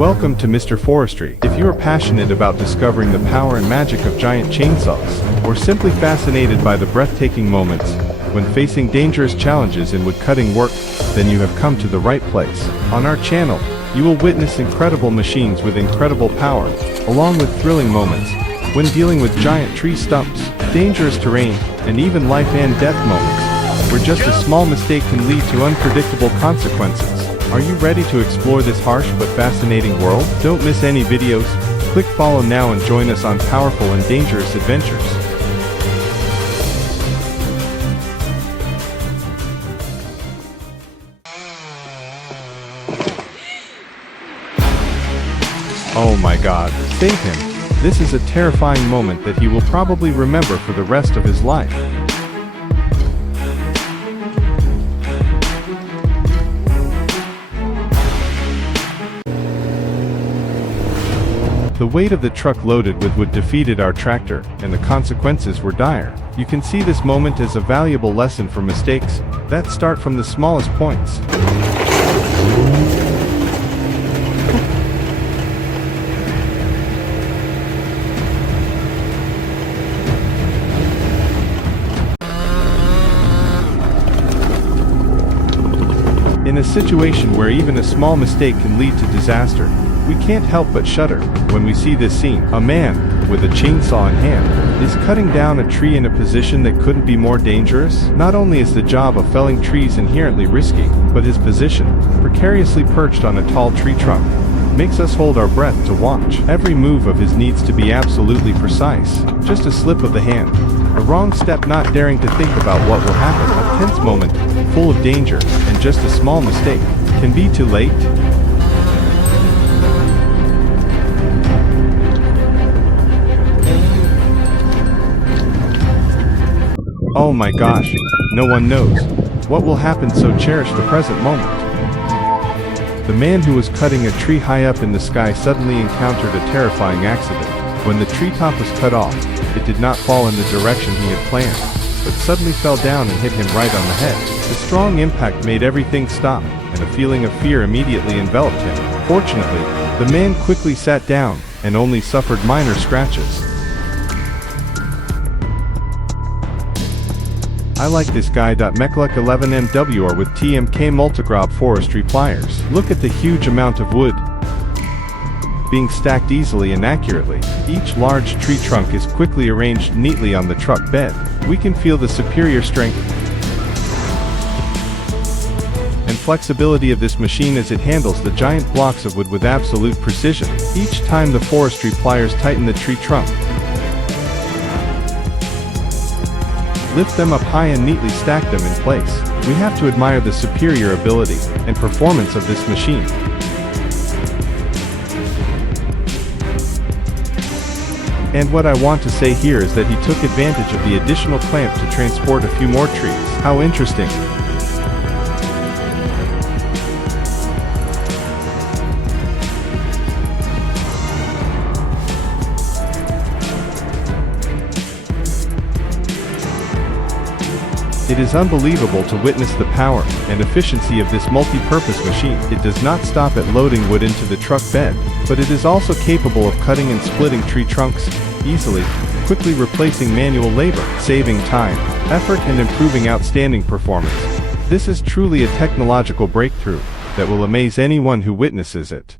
Welcome to Mr. Forestry. If you are passionate about discovering the power and magic of giant chainsaws, or simply fascinated by the breathtaking moments when facing dangerous challenges in wood-cutting work, then you have come to the right place. On our channel, you will witness incredible machines with incredible power, along with thrilling moments when dealing with giant tree stumps, dangerous terrain, and even life and death moments, where just a small mistake can lead to unpredictable consequences. Are you ready to explore this harsh but fascinating world? Don't miss any videos. Click follow now and join us on powerful and dangerous adventures. Oh my God, save him. This is a terrifying moment that he will probably remember for the rest of his life. The weight of the truck loaded with wood defeated our tractor, and the consequences were dire. You can see this moment as a valuable lesson for mistakes that start from the smallest points. In a situation where even a small mistake can lead to disaster, we can't help but shudder when we see this scene. A man, with a chainsaw in hand, is cutting down a tree in a position that couldn't be more dangerous. Not only is the job of felling trees inherently risky, but his position, precariously perched on a tall tree trunk, makes us hold our breath to watch. Every move of his needs to be absolutely precise. Just a slip of the hand, a wrong step, not daring to think about what will happen. A tense moment, full of danger, and just a small mistake can be too late. Oh my gosh, no one knows what will happen, so cherish the present moment. The man who was cutting a tree high up in the sky suddenly encountered a terrifying accident. When the treetop was cut off, it did not fall in the direction he had planned, but suddenly fell down and hit him right on the head. The strong impact made everything stop, and a feeling of fear immediately enveloped him. Fortunately, the man quickly sat down, and only suffered minor scratches. I like this guy. Mechlek 11MWR with TMK Multigrab forestry pliers. Look at the huge amount of wood being stacked easily and accurately. Each large tree trunk is quickly arranged neatly on the truck bed. We can feel the superior strength and flexibility of this machine as it handles the giant blocks of wood with absolute precision. Each time the forestry pliers tighten the tree trunk, lift them up high and neatly stack them in place, we have to admire the superior ability and performance of this machine. And what I want to say here is that he took advantage of the additional clamp to transport a few more trees. How interesting! It is unbelievable to witness the power and efficiency of this multi-purpose machine. It does not stop at loading wood into the truck bed, but it is also capable of cutting and splitting tree trunks easily, quickly replacing manual labor, saving time, effort, and improving outstanding performance. This is truly a technological breakthrough that will amaze anyone who witnesses it.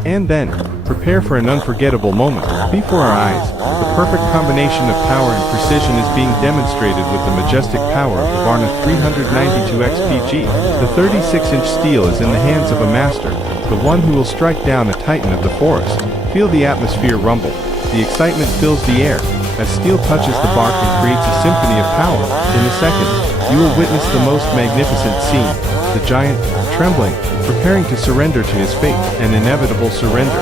And then, prepare for an unforgettable moment. Before our eyes, the perfect combination of power and precision is being demonstrated with the majestic power of the Varna 392XPG. The 36-inch steel is in the hands of a master, the one who will strike down a titan of the forest. Feel the atmosphere rumble. The excitement fills the air as steel touches the bark and creates a symphony of power. In a second, you will witness the most magnificent scene. The giant, trembling, preparing to surrender to his fate, an inevitable surrender.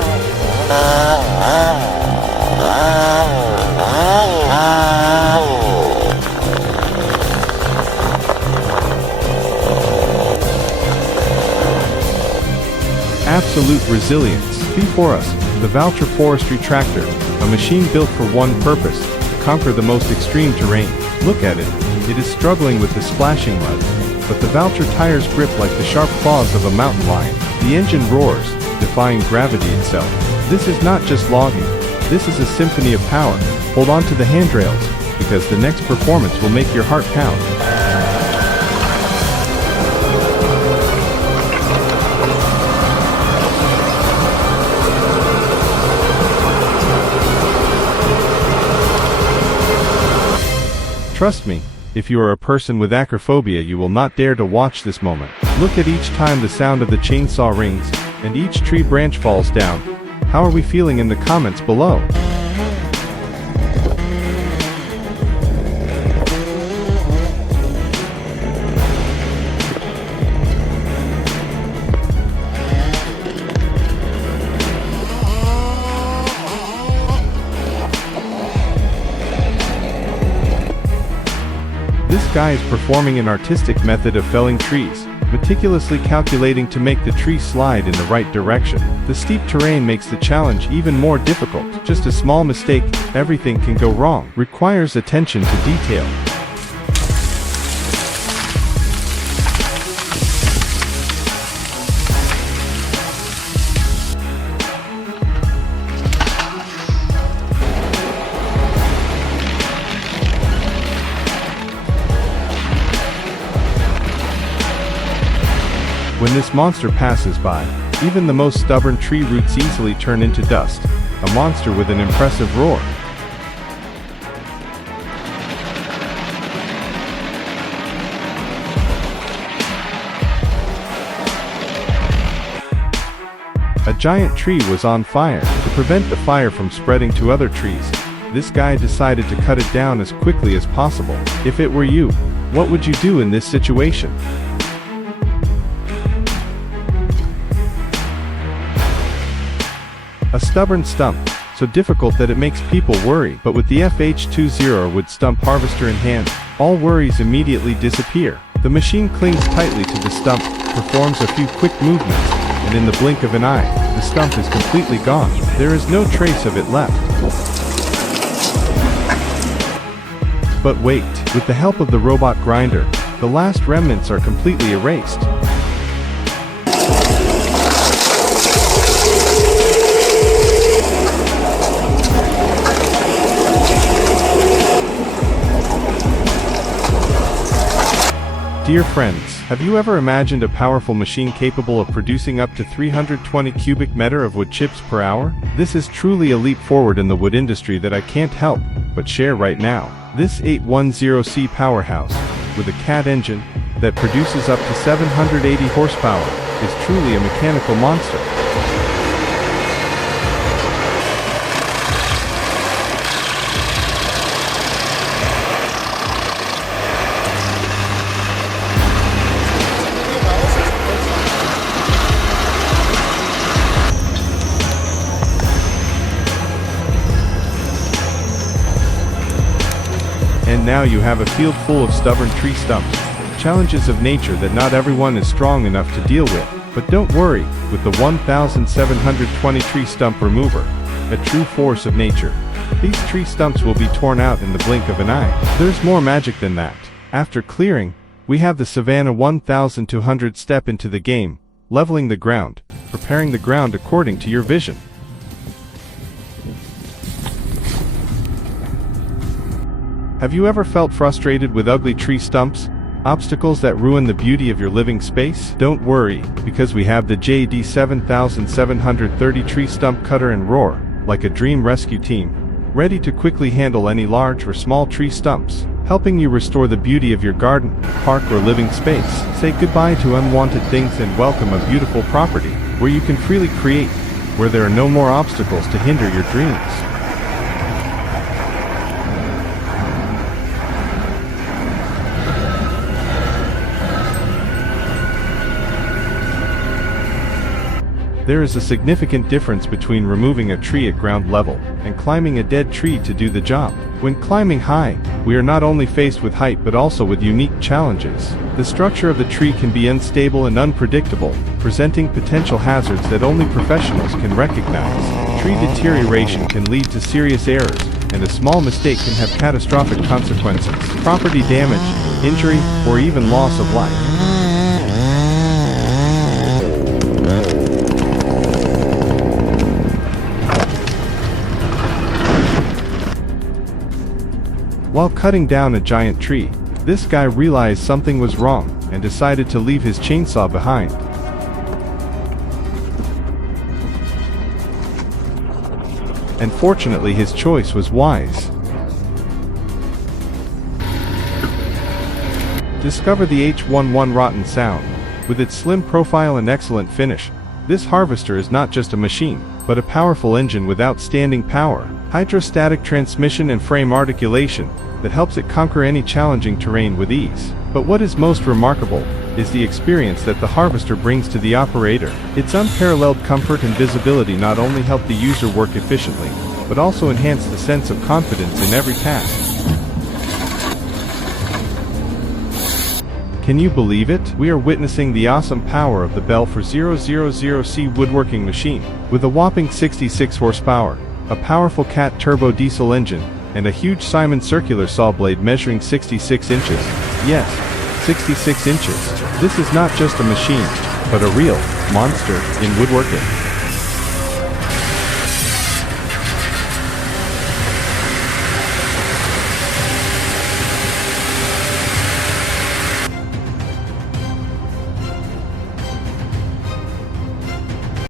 Absolute resilience. Before us, the Valtra Forestry Tractor, a machine built for one purpose, to conquer the most extreme terrain. Look at it. It is struggling with the splashing mud, but the Valtra tires grip like the sharp claws of a mountain lion. The engine roars, defying gravity itself. This is not just logging. This is a symphony of power. Hold on to the handrails, because the next performance will make your heart pound. Trust me, if you are a person with acrophobia, you will not dare to watch this moment. Look at each time the sound of the chainsaw rings, and each tree branch falls down. How are we feeling in the comments below? This guy is performing an artistic method of felling trees, meticulously calculating to make the tree slide in the right direction. The steep terrain makes the challenge even more difficult. Just a small mistake, everything can go wrong. Requires attention to detail. When this monster passes by, even the most stubborn tree roots easily turn into dust, a monster with an impressive roar. giant tree was on fire. To prevent the fire from spreading to other trees, this guy decided to cut it down as quickly as possible. If it were you, what would you do in this situation? A stubborn stump, so difficult that it makes people worry, but with the FH20 wood stump harvester in hand, all worries immediately disappear. The machine clings tightly to the stump, performs a few quick movements, and in the blink of an eye, the stump is completely gone. There is no trace of it left. But wait, with the help of the robot grinder, the last remnants are completely erased. Dear friends, have you ever imagined a powerful machine capable of producing up to 320 cubic meter of wood chips per hour? This is truly a leap forward in the wood industry that I can't help but share right now. This 810C powerhouse, with a CAT engine that produces up to 780 horsepower, is truly a mechanical monster. And now you have a field full of stubborn tree stumps, challenges of nature that not everyone is strong enough to deal with. But don't worry, with the 1720 tree stump remover, a true force of nature, these tree stumps will be torn out in the blink of an eye. There's more magic than that. After clearing, we have the Savannah 1200 step into the game, leveling the ground, preparing the ground according to your vision. Have you ever felt frustrated with ugly tree stumps? Obstacles that ruin the beauty of your living space? Don't worry, because we have the JD 7730 tree stump cutter and roar, like a dream rescue team, ready to quickly handle any large or small tree stumps, helping you restore the beauty of your garden, park, or living space. Say goodbye to unwanted things and welcome a beautiful property, where you can freely create, where there are no more obstacles to hinder your dreams. There is a significant difference between removing a tree at ground level and climbing a dead tree to do the job. When climbing high, we are not only faced with height but also with unique challenges. The structure of the tree can be unstable and unpredictable, presenting potential hazards that only professionals can recognize. Tree deterioration can lead to serious errors, and a small mistake can have catastrophic consequences: property damage, injury, or even loss of life. While cutting down a giant tree, this guy realized something was wrong and decided to leave his chainsaw behind. And fortunately, his choice was wise. Discover the H11 Rotten Sound. With its slim profile and excellent finish, this harvester is not just a machine, but a powerful engine with outstanding power, hydrostatic transmission, and frame articulation that helps it conquer any challenging terrain with ease. But what is most remarkable is the experience that the harvester brings to the operator. Its unparalleled comfort and visibility not only help the user work efficiently, but also enhance the sense of confidence in every task. Can you believe it? We are witnessing the awesome power of the Belfor 000C woodworking machine. With a whopping 66 horsepower, a powerful CAT turbo diesel engine, and a huge Simon circular saw blade measuring 66 inches. Yes, 66 inches. This is not just a machine, but a real monster in woodworking.